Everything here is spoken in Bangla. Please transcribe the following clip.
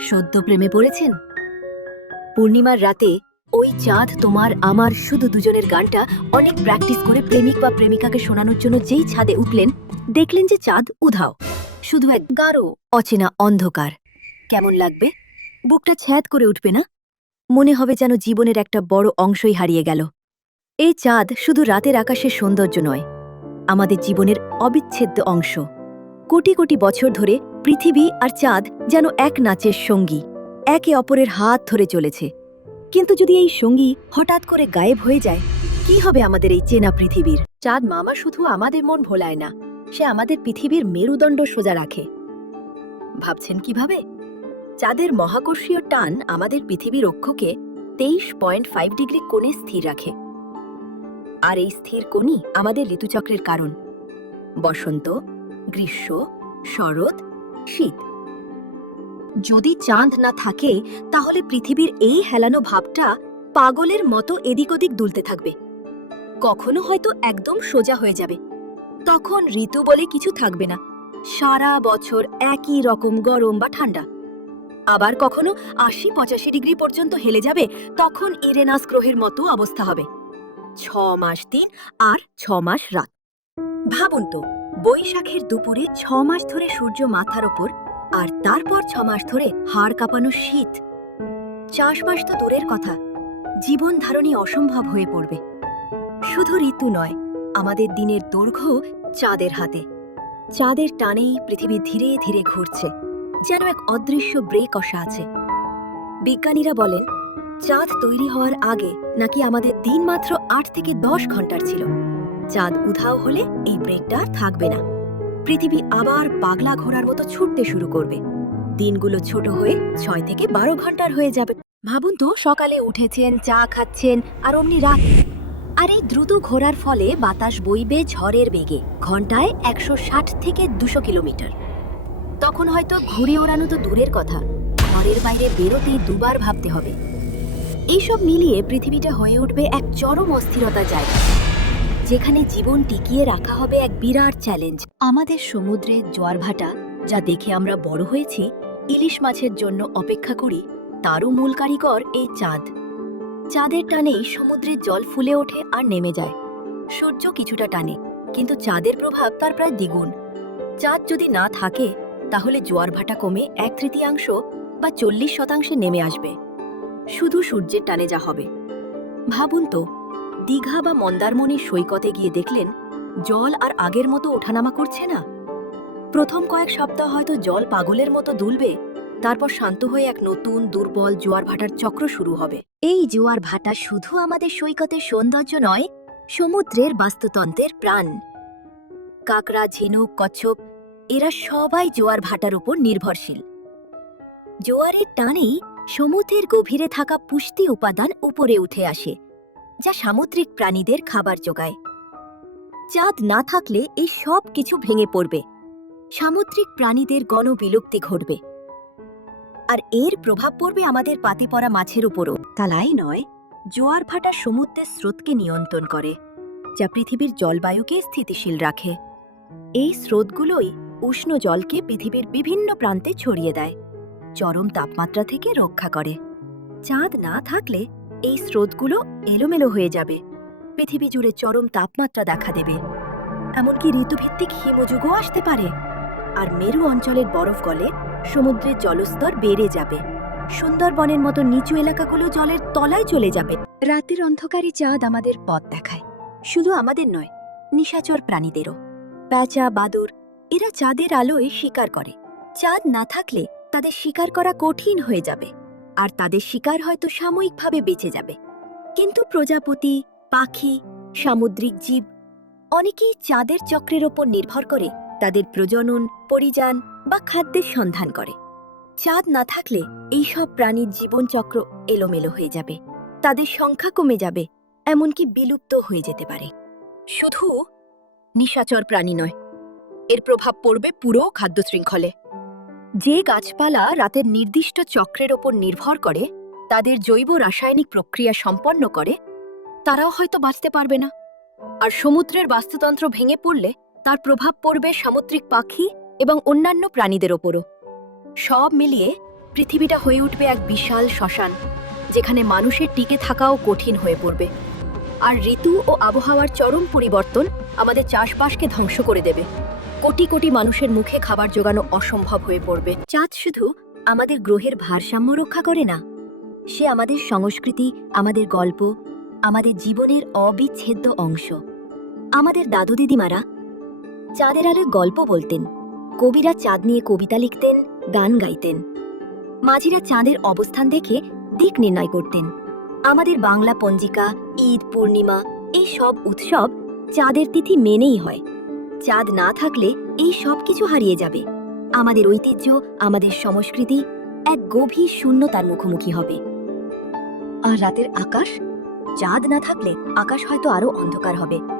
সদ্য প্রেমে পড়েছেন? পূর্ণিমার রাতে ওই চাঁদ তোমার, আমার, শুধু দুজনের গানটা অনেক প্র্যাকটিস করে প্রেমিক বা প্রেমিকাকে শোনানোর জন্য যেই ছাদে উঠলেন, দেখলেন যে চাঁদ উধাও। শুধু এক গাঢ়, অচেনা অন্ধকার। কেমন লাগবে? বুকটা ছ্যাদ করে উঠবে না? মনে হবে যেন জীবনের একটা বড় অংশই হারিয়ে গেল। এই চাঁদ শুধু রাতের আকাশের সৌন্দর্য নয়, আমাদের জীবনের অবিচ্ছেদ্য অংশ। কোটি কোটি বছর ধরে পৃথিবী আর চাঁদ যেন এক নাচের সঙ্গী, একে অপরের হাত ধরে চলেছে। কিন্তু যদি এই সঙ্গী হঠাৎ করে গায়েব হয়ে যায়, কি হবে আমাদের এই চেনা পৃথিবীর? চাঁদ মামা শুধু আমাদের মন ভোলায় না, সে আমাদের পৃথিবীর মেরুদণ্ড সোজা রাখে। ভাবছেন কীভাবে? চাঁদের মহাকর্ষীয় টান আমাদের পৃথিবীর অক্ষকে তেইশ পয়েন্ট ফাইভ ডিগ্রি কোণে স্থির রাখে। আর এই স্থির কোণই আমাদের ঋতুচক্রের কারণ। বসন্ত গ্রীষ্ম, শরৎ, শীত। যদি চাঁদ না থাকে, তাহলে পৃথিবীর এই হেলানো ভাবটা পাগলের মতো এদিক ওদিক দুলতে থাকবে। কখনো হয়তো একদম সোজা হয়ে যাবে। তখন ঋতু বলে কিছু থাকবে না। সারা বছর একই রকম গরম বা ঠান্ডা। আবার কখনো আশি পঁচাশি ডিগ্রি পর্যন্ত হেলে যাবে, তখন ইরেনাস গ্রহের মতো অবস্থা হবে। ছ মাস দিন আর ছ মাস রাত। ভাবুন তো বৈশাখের দুপুরে ছ মাস ধরে সূর্য মাথার ওপর আর তারপর ছ মাস ধরে হাড় কাঁপানো শীত। চাষবাস তো দূরের কথা, জীবন ধারণই অসম্ভব হয়ে পড়বে। শুধু ঋতু নয়, আমাদের দিনের দৈর্ঘ্য চাঁদের হাতে। চাঁদের টানেই পৃথিবী ধীরে ধীরে ঘুরছে, যেন এক অদৃশ্য ব্রেক অসা আছে। বিজ্ঞানীরা বলেন, চাঁদ তৈরি হওয়ার আগে নাকি আমাদের দিন মাত্র আট থেকে দশ ঘণ্টার ছিল। চাঁদ উধাও হলে এই ব্রেকটা আর থাকবে না। পৃথিবী আবার পাগলা ঘোড়ার মতো ছুটতে শুরু করবে। দিনগুলো ছোট হয়ে ছয় থেকে বারো ঘণ্টার হয়ে যাবে। ভাবুন তো, সকালে উঠেছেন, চা খাচ্ছেন, আর অমনি রাত। আর এই দ্রুত ঘোরার ফলে বাতাস বইবে ঝড়ের বেগে, ঘন্টায় একশো ষাট থেকে দুশো কিলোমিটার। তখন হয়তো ঘুরে ওড়ানো তো দূরের কথা, ঘরের বাইরে বেরোতেই দুবার ভাবতে হবে। এইসব মিলিয়ে পৃথিবীটা হয়ে উঠবে এক চরম অস্থিরতা জায়গা। যেখানে জীবন টিকিয়ে রাখা হবে এক বিরাট চ্যালেঞ্জ আমাদের সমুদ্রে জোয়ার ভাটা, যা দেখে আমরা বড় হয়েছি, ইলিশ মাছের জন্য অপেক্ষা করি, তারও মূল কারিগর এই চাঁদ। চাঁদের টানেই সমুদ্রের জল ফুলে ওঠে আর নেমে যায়। সূর্য কিছুটা টানে, কিন্তু চাঁদের প্রভাব তার প্রায় দ্বিগুণ। চাঁদ যদি না থাকে, তাহলে জোয়ার ভাটা কমে এক তৃতীয়াংশ বা চল্লিশ শতাংশে নেমে আসবে। শুধু সূর্যের টানে যা হবে। ভাবুন তো দীঘা বা মন্দারমণির সৈকতে গিয়ে দেখলেন, জল আর আগের মতো ওঠানামা করছে না। প্রথম কয়েক সপ্তাহ হয়তো জল পাগলের মতো দুলবে, তারপর শান্ত হয়ে এক নতুন, দুর্বল জোয়ার ভাটার চক্র শুরু হবে। এই জোয়ার ভাটা শুধু আমাদের সৈকতের সৌন্দর্য নয়, সমুদ্রের বাস্তুতন্ত্রের প্রাণ। কাকড়া, ঝিনুক, কচ্ছপ, এরা সবাই জোয়ার ভাটার উপর নির্ভরশীল। জোয়ারের টানেই সমুদ্রের গভীরে থাকা পুষ্টি উপাদান উপরে উঠে আসে যা সামুদ্রিক প্রাণীদের খাবার যোগায়। চাঁদ না থাকলে এই সব কিছু ভেঙে পড়বে। সামুদ্রিক প্রাণীদের গণবিলুপ্তি ঘটবে। আর এর প্রভাব পড়বে আমাদের পাতে পড়া মাছের উপরও। তালাই নয়, জোয়ার ভাটা সমুদ্রের স্রোতকে নিয়ন্ত্রণ করে, যা পৃথিবীর জলবায়ুকে স্থিতিশীল রাখে। এই স্রোতগুলোই উষ্ণ জলকে পৃথিবীর বিভিন্ন প্রান্তে ছড়িয়ে দেয়, চরম তাপমাত্রা থেকে রক্ষা করে। চাঁদ না থাকলে এই স্রোতগুলো এলোমেলো হয়ে যাবে। পৃথিবী জুড়ে চরম তাপমাত্রা দেখা দেবে। এমনকি ঋতুভিত্তিক হিমযুগও আসতে পারে। আর মেরু অঞ্চলের বরফ গলে সমুদ্রের জলস্তর বেড়ে যাবে। সুন্দরবনের মতো নিচু এলাকাগুলো জলের তলায় চলে যাবে। রাতের অন্ধকারী চাঁদ আমাদের পথ দেখায়। শুধু আমাদের নয়, নিশাচর প্রাণীদেরও। প্যাঁচা, বাদুর, এরা চাঁদের আলোয় শিকার করে। চাঁদ না থাকলে তাদের শিকার করা কঠিন হয়ে যাবে। আর তাদের শিকার হয়তো সাময়িকভাবে বেঁচে যাবে। কিন্তু প্রজাপতি, পাখি, সামুদ্রিক জীব অনেকেই চাঁদের চক্রের ওপর নির্ভর করে তাদের প্রজনন, পরিযান বা খাদ্যের সন্ধান করে। চাঁদ না থাকলে এই সব প্রাণীর জীবনচক্র এলোমেলো হয়ে যাবে। তাদের সংখ্যা কমে যাবে, এমনকি বিলুপ্ত হয়ে যেতে পারে। শুধু নিশাচর প্রাণী নয়, এর প্রভাব পড়বে পুরো খাদ্য শৃঙ্খলে যে গাছপালা রাতের নির্দিষ্ট চক্রের ওপর নির্ভর করে, তাদের জৈব রাসায়নিক প্রক্রিয়া সম্পন্ন করে, তারাও হয়তো বাঁচতে পারবে না। আর সমুদ্রের বাস্তুতন্ত্র ভেঙে পড়লে তার প্রভাব পড়বে সামুদ্রিক পাখি এবং অন্যান্য প্রাণীদের ওপরও। সব মিলিয়ে পৃথিবীটা হয়ে উঠবে এক বিশাল শ্মশান, যেখানে মানুষের টিকে থাকাও কঠিন হয়ে পড়বে। আর ঋতু ও আবহাওয়ার চরম পরিবর্তন আমাদের চাষবাসকে ধ্বংস করে দেবে। কোটি কোটি মানুষের মুখে খাবার জোগানো অসম্ভব হয়ে পড়বে। চাঁদ শুধু আমাদের গ্রহের ভারসাম্য রক্ষা করে না, সে আমাদের সংস্কৃতি, আমাদের গল্প, আমাদের জীবনের অবিচ্ছেদ্য অংশ। আমাদের দাদু দিদিমারা চাঁদের আলোয় গল্প বলতেন, কবিরা চাঁদ নিয়ে কবিতা লিখতেন, গান গাইতেন। মাঝিরা চাঁদের অবস্থান দেখে দিক নির্ণয় করতেন। আমাদের বাংলা পঞ্জিকা, ঈদ, পূর্ণিমা, এই সব উৎসব চাঁদের তিথি মেনেই হয়। চাঁদ না থাকলে এই সব কিছু হারিয়ে যাবে। আমাদের ঐতিহ্য, আমাদের সংস্কৃতি এক গভীর শূন্যতার মুখোমুখি হবে। আর রাতের আকাশ? চাঁদ না থাকলে আকাশ হয়তো আরও অন্ধকার হবে।